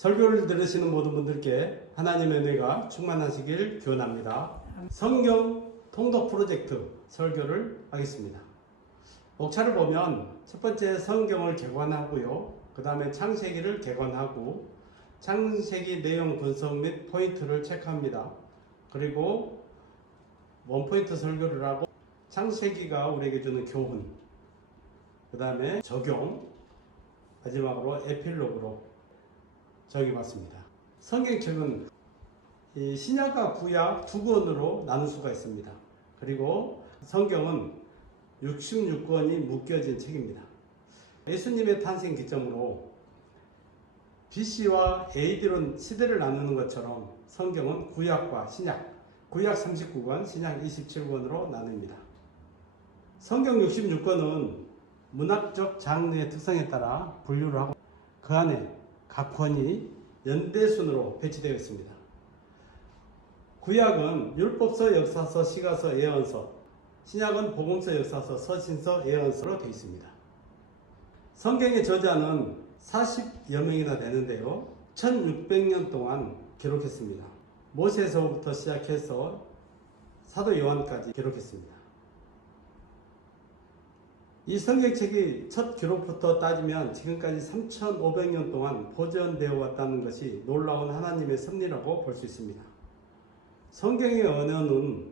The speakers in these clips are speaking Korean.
설교를 들으시는 모든 분들께 하나님의 은혜가 충만하시길 기원합니다. 성경 통독 프로젝트 설교를 하겠습니다. 목차를 보면 첫 번째 성경을 개관하고요. 그 다음에 창세기를 개관하고 창세기 내용 분석 및 포인트를 체크합니다. 그리고 원포인트 설교를 하고 창세기가 우리에게 주는 교훈, 그 다음에 적용, 마지막으로 에필로그로 적용해봤습니다. 성경책은 신약과 구약 두 권으로 나눌 수가 있습니다. 그리고 성경은 66권이 묶여진 책입니다. 예수님의 탄생 기점으로 BC와 AD로 시대를 나누는 것처럼 성경은 구약과 신약, 구약 39권, 신약 27권으로 나눕니다. 성경 66권은 문학적 장르의 특성에 따라 분류를 하고 그 안에 각 권이 연대순으로 배치되어 있습니다. 구약은 율법서, 역사서, 시가서, 예언서, 신약은 복음서, 역사서, 서신서, 예언서로 되어 있습니다. 성경의 저자는 40여 명이나 되는데요. 1600년 동안 기록했습니다. 모세서부터 시작해서 사도 요한까지 기록했습니다. 이 성경책이 첫 기록부터 따지면 지금까지 3500년 동안 보존되어 왔다는 것이 놀라운 하나님의 섭리라고 볼 수 있습니다. 성경의 언어는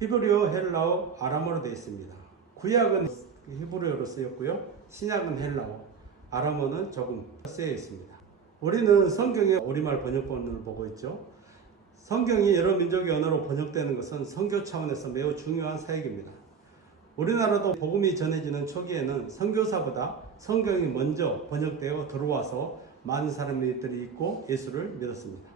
히브리어, 헬라어, 아람어로 되어 있습니다. 구약은 히브리어로 쓰였고요. 신약은 헬라어, 아람어는 조금 쓰여 있습니다. 우리는 성경의 우리말 번역본을 보고 있죠. 성경이 여러 민족의 언어로 번역되는 것은 선교 차원에서 매우 중요한 사역입니다. 우리나라도 복음이 전해지는 초기에는 선교사보다 성경이 먼저 번역되어 들어와서 많은 사람들이 있고 예수를 믿었습니다.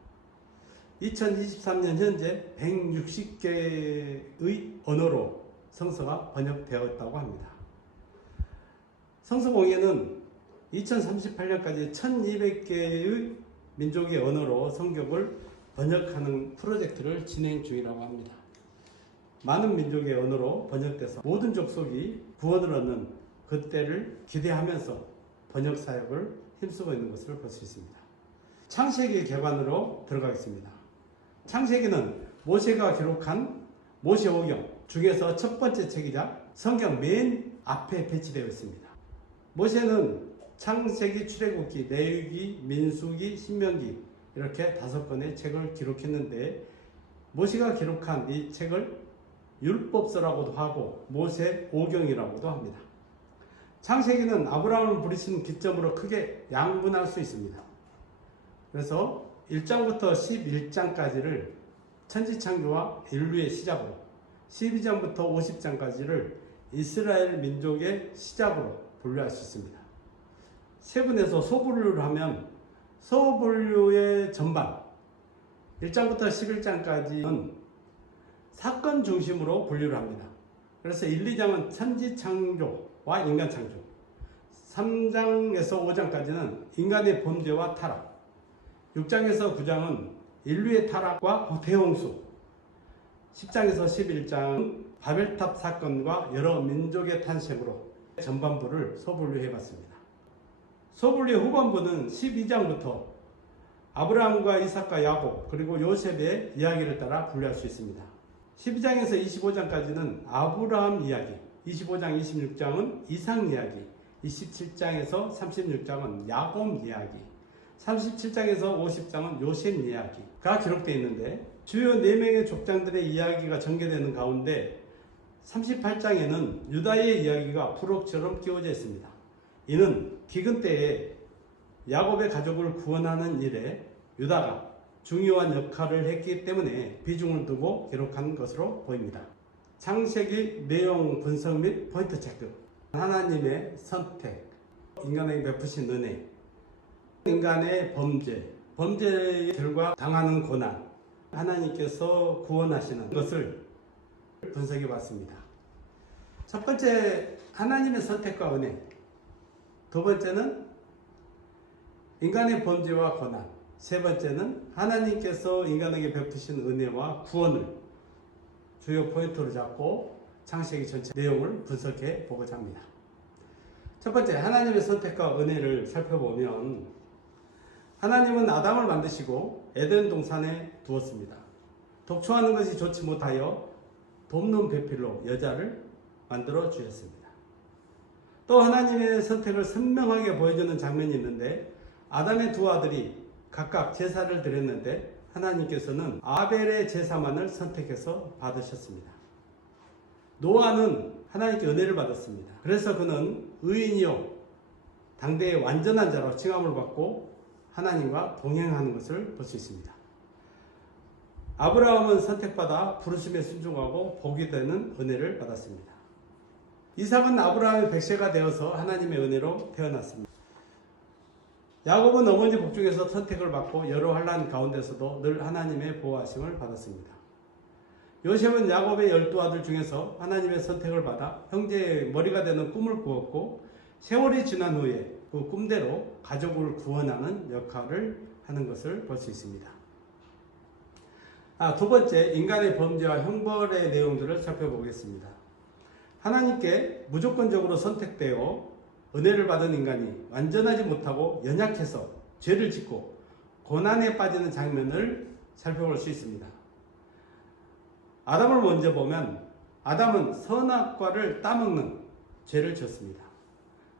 2023년 현재 160개의 언어로 성서가 번역되었다고 합니다. 성서공예는 2038년까지 1200개의 민족의 언어로 성경을 번역하는 프로젝트를 진행 중이라고 합니다. 많은 민족의 언어로 번역돼서 모든 족속이 구원을 얻는 그때를 기대하면서 번역 사역을 힘쓰고 있는 것을 볼 수 있습니다. 창세기 개관으로 들어가겠습니다. 창세기는 모세가 기록한 모세오경 중에서 첫 번째 책이자 성경 맨 앞에 배치되어 있습니다. 모세는 창세기, 출애굽기, 레위기, 민수기, 신명기 이렇게 5권의 책을 기록했는데 모세가 기록한 이 책을 율법서라고도 하고 모세오경이라고도 합니다. 창세기는 아브라함을 부르신 기점으로 크게 양분할 수 있습니다. 그래서 1장부터 11장까지를 천지창조와 인류의 시작으로, 12장부터 50장까지를 이스라엘 민족의 시작으로 분류할 수 있습니다. 세분해서 소분류를 하면 소분류의 전반 1장부터 11장까지는 사건 중심으로 분류를 합니다. 그래서 1, 2장은 천지창조와 인간창조, 3장에서 5장까지는 인간의 범죄와 타락, 6장에서 9장은 인류의 타락과 대홍수, 10장에서 11장은 바벨탑 사건과 여러 민족의 탄생으로 전반부를 소분류해봤습니다. 소분류의 후반부는 12장부터 아브라함과 이삭과 야곱 그리고 요셉의 이야기를 따라 분류할 수 있습니다. 12장에서 25장까지는 아브라함 이야기, 25장, 26장은 이삭 이야기, 27장에서 36장은 야곱 이야기, 37장에서 50장은 요셉 이야기가 기록되어 있는데 주요 4명의 족장들의 이야기가 전개되는 가운데 38장에는 유다의 이야기가 부록처럼 끼워져 있습니다. 이는 기근 때에 야곱의 가족을 구원하는 일에 유다가 중요한 역할을 했기 때문에 비중을 두고 기록한 것으로 보입니다. 창세기 내용 분석 및 포인트 체크, 하나님의 선택, 인간에게 베푸신 은혜, 인간의 범죄의 결과 당하는 고난, 하나님께서 구원하시는 것을 분석해 봤습니다. 첫 번째, 하나님의 선택과 은혜. 두 번째는 인간의 범죄와 고난. 세 번째는 하나님께서 인간에게 베푸신 은혜와 구원을 주요 포인트로 잡고 창세기 전체 내용을 분석해 보고자 합니다. 첫 번째, 하나님의 선택과 은혜를 살펴보면 하나님은 아담을 만드시고 에덴 동산에 두었습니다. 독초하는 것이 좋지 못하여 돕는 배필로 여자를 만들어 주셨습니다. 또 하나님의 선택을 선명하게 보여주는 장면이 있는데, 아담의 두 아들이 각각 제사를 드렸는데 하나님께서는 아벨의 제사만을 선택해서 받으셨습니다. 노아는 하나님께 은혜를 받았습니다. 그래서 그는 의인이요 당대의 완전한 자로 칭함을 받고 하나님과 동행하는 것을 볼 수 있습니다. 아브라함은 선택받아 부르심에 순종하고 복이 되는 은혜를 받았습니다. 이삭은 아브라함의 백세가 되어서 하나님의 은혜로 태어났습니다. 야곱은 어머니 복중에서 선택을 받고 여러 환난 가운데서도 늘 하나님의 보호하심을 받았습니다. 요셉은 야곱의 12아들 중에서 하나님의 선택을 받아 형제의 머리가 되는 꿈을 꾸었고, 세월이 지난 후에 그 꿈대로 가족을 구원하는 역할을 하는 것을 볼 수 있습니다. 두 번째, 인간의 범죄와 형벌의 내용들을 살펴보겠습니다. 하나님께 무조건적으로 선택되어 은혜를 받은 인간이 완전하지 못하고 연약해서 죄를 짓고 고난에 빠지는 장면을 살펴볼 수 있습니다. 아담을 먼저 보면, 아담은 선악과를 따먹는 죄를 지었습니다.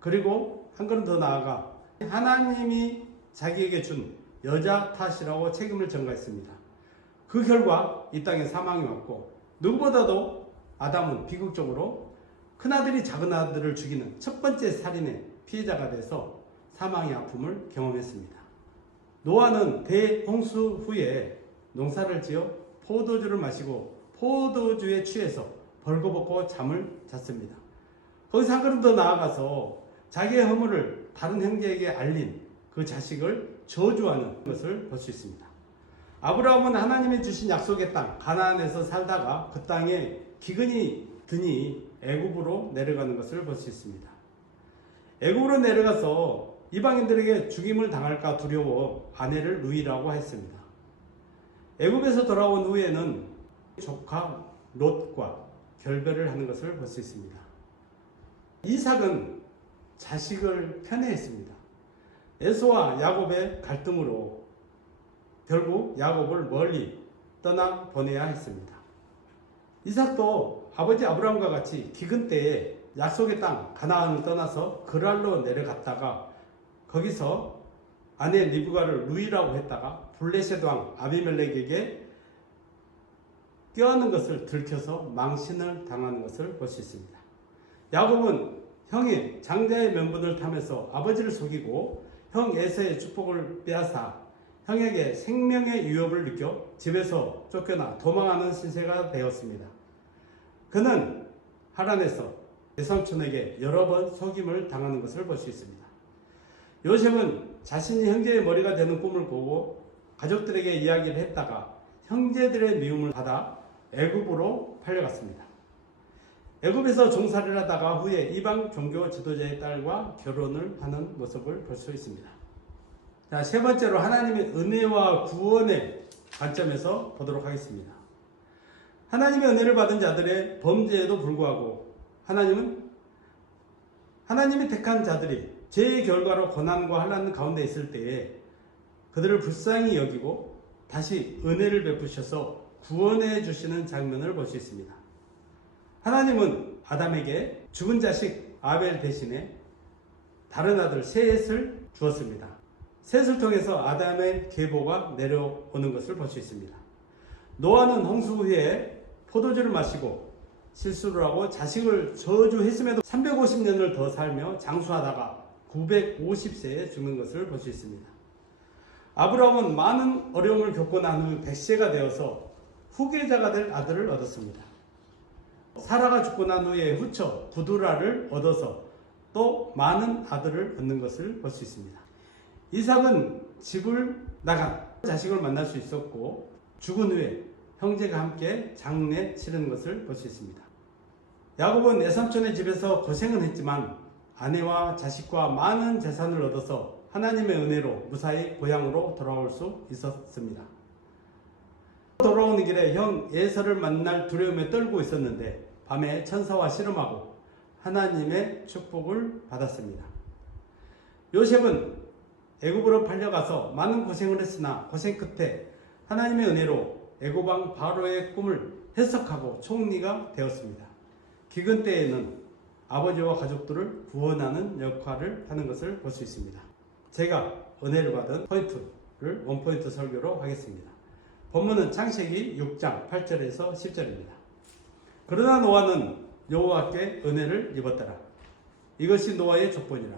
그리고 한 걸음 더 나아가 하나님이 자기에게 준 여자 탓이라고 책임을 전가했습니다. 그 결과 이 땅에 사망이 왔고, 누구보다도 아담은 비극적으로 큰아들이 작은아들을 죽이는 첫 번째 살인의 피해자가 돼서 사망의 아픔을 경험했습니다. 노아는 대홍수 후에 농사를 지어 포도주를 마시고 포도주에 취해서 벌거벗고 잠을 잤습니다. 거기서 한 걸음 더 나아가서 자기의 허물을 다른 형제에게 알린 그 자식을 저주하는 것을 볼 수 있습니다. 아브라함은 하나님이 주신 약속의 땅 가나안에서 살다가 그 땅에 기근이 드니 애굽으로 내려가는 것을 볼 수 있습니다. 애굽으로 내려가서 이방인들에게 죽임을 당할까 두려워 아내를 루이라고 했습니다. 애굽에서 돌아온 후에는 조카 롯과 결별을 하는 것을 볼 수 있습니다. 이삭은 자식을 편애했습니다. 에서와 야곱의 갈등으로 결국 야곱을 멀리 떠나 보내야 했습니다. 이삭도 아버지 아브라함과 같이 기근 때에 약속의 땅 가나안을 떠나서 그랄로 내려갔다가 거기서 아내 리브가를 루이라고 했다가 블레셋 왕 아비멜렉에게 껴안는 것을 들켜서 망신을 당하는 것을 볼 수 있습니다. 야곱은 형의 장자의 명분을 타면서 아버지를 속이고 형 에서의 축복을 빼앗아 형에게 생명의 위협을 느껴 집에서 쫓겨나 도망하는 신세가 되었습니다. 그는 하란에서 외삼촌에게 여러 번 속임을 당하는 것을 볼 수 있습니다. 요셉은 자신이 형제의 머리가 되는 꿈을 꾸고 가족들에게 이야기를 했다가 형제들의 미움을 받아 애굽으로 팔려갔습니다. 애굽에서 종살이를 하다가 후에 이방 종교 지도자의 딸과 결혼을 하는 모습을 볼 수 있습니다. 자, 세 번째로 하나님의 은혜와 구원의 관점에서 보도록 하겠습니다. 하나님의 은혜를 받은 자들의 범죄에도 불구하고 하나님이 택한 자들이 죄의 결과로 고난과 환난 가운데 있을 때에 그들을 불쌍히 여기고 다시 은혜를 베푸셔서 구원해 주시는 장면을 볼 수 있습니다. 하나님은 아담에게 죽은 자식 아벨 대신에 다른 아들 셋을 주었습니다. 셋을 통해서 아담의 계보가 내려오는 것을 볼 수 있습니다. 노아는 홍수 후에 포도주를 마시고 실수를 하고 자식을 저주했음에도 350년을 더 살며 장수하다가 950세에 죽는 것을 볼 수 있습니다. 아브라함은 많은 어려움을 겪고 난 후 100세가 되어서 후계자가 될 아들을 얻었습니다. 사라가 죽고 난 후에 후처 구두라를 얻어서 또 많은 아들을 얻는 것을 볼 수 있습니다. 이삭은 집을 나간 자식을 만날 수 있었고 죽은 후에 형제가 함께 장례 치르는 것을 볼 수 있습니다. 야곱은 외삼촌의 집에서 고생은 했지만 아내와 자식과 많은 재산을 얻어서 하나님의 은혜로 무사히 고향으로 돌아올 수 있었습니다. 돌아오는 길에 형 에서를 만날 두려움에 떨고 있었는데 밤에 천사와 씨름하고 하나님의 축복을 받았습니다. 요셉은 애굽으로 팔려가서 많은 고생을 했으나 고생 끝에 하나님의 은혜로 애굽 왕 바로의 꿈을 해석하고 총리가 되었습니다. 기근 때에는 아버지와 가족들을 구원하는 역할을 하는 것을 볼 수 있습니다. 제가 은혜를 받은 포인트를 원포인트 설교로 하겠습니다. 본문은 창세기 6장 8절에서 10절입니다. 그러나 노아는 여호와께 은혜를 입었더라. 이것이 노아의 족본이라.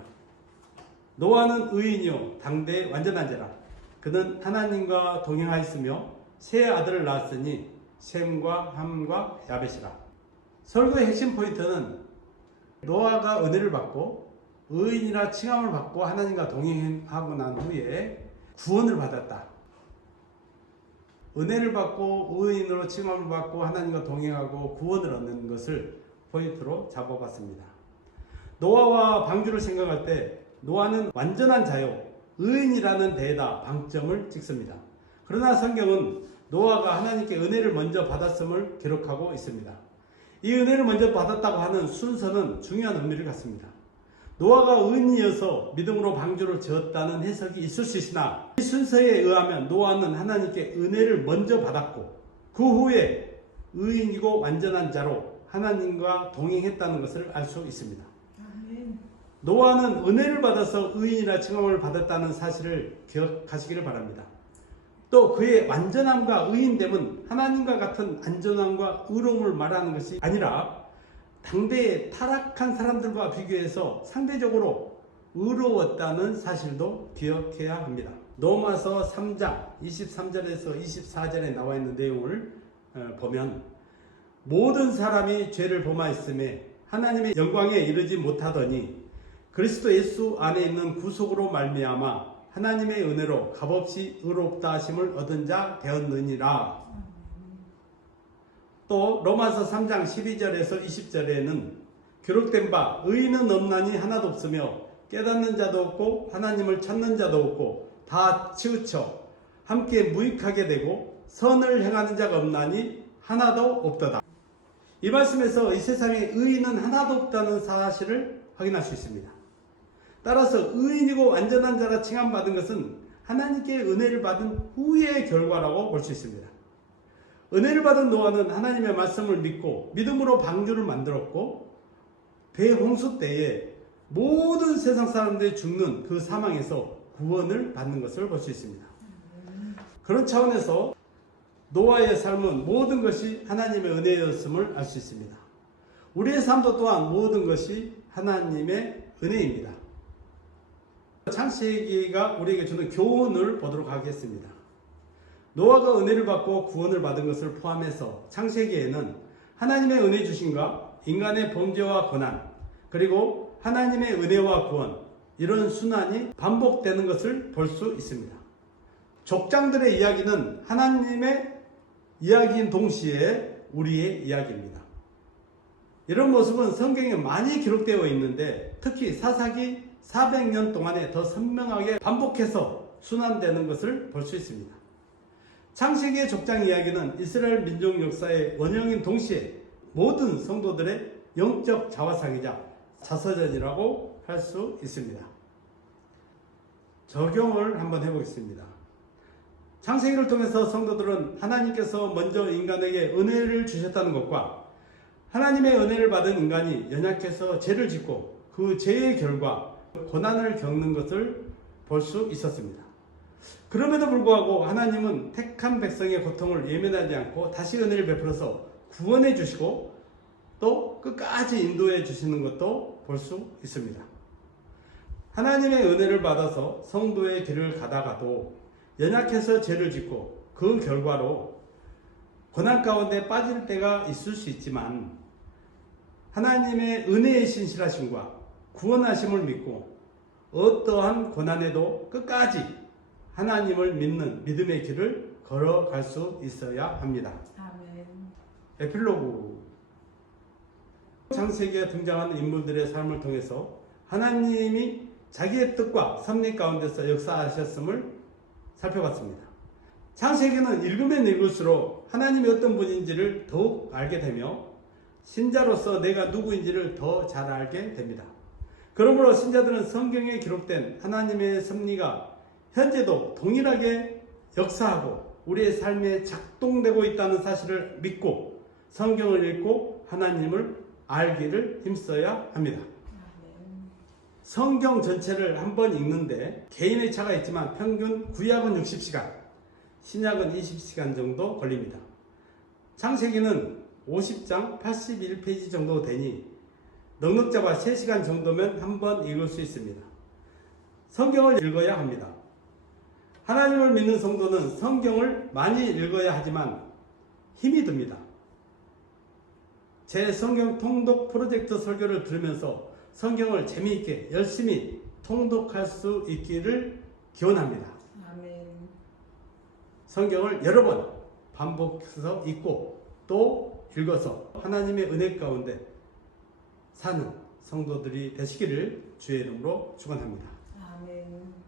노아는 의인이요 당대의 완전한 자라. 그는 하나님과 동행하였으며 세 아들을 낳았으니 셈과 함과 야벳이라. 설교의 핵심 포인트는 노아가 은혜를 받고 의인이라 칭함을 받고 하나님과 동행하고 난 후에 구원을 받았다. 은혜를 받고 의인으로 칭함을 받고 하나님과 동행하고 구원을 얻는 것을 포인트로 잡아봤습니다. 노아와 방주를 생각할 때 노아는 완전한 자요 의인이라는 데에다 방점을 찍습니다. 그러나 성경은 노아가 하나님께 은혜를 먼저 받았음을 기록하고 있습니다. 이 은혜를 먼저 받았다고 하는 순서는 중요한 의미를 갖습니다. 노아가 의인이어서 믿음으로 방주를 지었다는 해석이 있을 수 있으나 이 순서에 의하면 노아는 하나님께 은혜를 먼저 받았고 그 후에 의인이고 완전한 자로 하나님과 동행했다는 것을 알 수 있습니다. 노아는 은혜를 받아서 의인이라 칭함을 받았다는 사실을 기억하시기를 바랍니다. 또 그의 완전함과 의인됨은 하나님과 같은 안전함과 의로움을 말하는 것이 아니라 당대의 타락한 사람들과 비교해서 상대적으로 의로웠다는 사실도 기억해야 합니다. 로마서 3장 23절에서 24절에 나와 있는 내용을 보면 모든 사람이 죄를 범하였음에 하나님의 영광에 이르지 못하더니 그리스도 예수 안에 있는 구속으로 말미암아 하나님의 은혜로 값없이 의롭다 하심을 얻은 자 되었느니라. 또 로마서 3장 12절에서 20절에는 기록된 바 의인은 없나니 하나도 없으며 깨닫는 자도 없고 하나님을 찾는 자도 없고 다 치우쳐 함께 무익하게 되고 선을 행하는 자가 없나니 하나도 없도다. 이 말씀에서 이 세상에 의인은 하나도 없다는 사실을 확인할 수 있습니다. 따라서 의인이고 완전한 자라 칭함받은 것은 하나님께 은혜를 받은 후의 결과라고 볼 수 있습니다. 은혜를 받은 노아는 하나님의 말씀을 믿고 믿음으로 방주를 만들었고 대홍수 때에 모든 세상 사람들이 죽는 그 사망에서 구원을 받는 것을 볼 수 있습니다. 그런 차원에서 노아의 삶은 모든 것이 하나님의 은혜였음을 알 수 있습니다. 우리의 삶도 또한 모든 것이 하나님의 은혜입니다. 창세기가 우리에게 주는 교훈을 보도록 하겠습니다. 노아가 은혜를 받고 구원을 받은 것을 포함해서 창세기에는 하나님의 은혜 주심과 인간의 범죄와 고난 그리고 하나님의 은혜와 구원 이런 순환이 반복되는 것을 볼 수 있습니다. 족장들의 이야기는 하나님의 이야기인 동시에 우리의 이야기입니다. 이런 모습은 성경에 많이 기록되어 있는데 특히 사사기 400년 동안에 더 선명하게 반복해서 순환되는 것을 볼 수 있습니다. 창세기의 족장 이야기는 이스라엘 민족 역사의 원형인 동시에 모든 성도들의 영적 자화상이자 자서전이라고 할 수 있습니다. 적용을 한번 해보겠습니다. 창세기를 통해서 성도들은 하나님께서 먼저 인간에게 은혜를 주셨다는 것과 하나님의 은혜를 받은 인간이 연약해서 죄를 짓고 그 죄의 결과 고난을 겪는 것을 볼 수 있었습니다. 그럼에도 불구하고 하나님은 택한 백성의 고통을 예면하지 않고 다시 은혜를 베풀어서 구원해 주시고 또 끝까지 인도해 주시는 것도 볼 수 있습니다. 하나님의 은혜를 받아서 성도의 길을 가다가도 연약해서 죄를 짓고 그 결과로 고난 가운데 빠질 때가 있을 수 있지만 하나님의 은혜의 신실하심과 구원하심을 믿고 어떠한 고난에도 끝까지 하나님을 믿는 믿음의 길을 걸어갈 수 있어야 합니다. 아멘. 에필로그 창세기에 등장하는 인물들의 삶을 통해서 하나님이 자기의 뜻과 섭리 가운데서 역사하셨음을 살펴봤습니다. 창세기는 읽으면 읽을수록 하나님이 어떤 분인지를 더욱 알게 되며 신자로서 내가 누구인지를 더 잘 알게 됩니다. 그러므로 신자들은 성경에 기록된 하나님의 섭리가 현재도 동일하게 역사하고 우리의 삶에 작동되고 있다는 사실을 믿고 성경을 읽고 하나님을 알기를 힘써야 합니다. 성경 전체를 한번 읽는데 개인의 차가 있지만 평균 구약은 60시간, 신약은 20시간 정도 걸립니다. 창세기는 50장 81페이지 정도 되니 넉넉 잡아 3시간 정도면 한번 읽을 수 있습니다. 성경을 읽어야 합니다. 하나님을 믿는 성도는 성경을 많이 읽어야 하지만 힘이 듭니다. 제 성경 통독 프로젝트 설교를 들으면서 성경을 재미있게 열심히 통독할 수 있기를 기원합니다. 아멘. 성경을 여러 번 반복해서 읽고 또 읽어서 하나님의 은혜 가운데 사는 성도들이 되시기를 주의 이름으로 축원합니다. 아멘.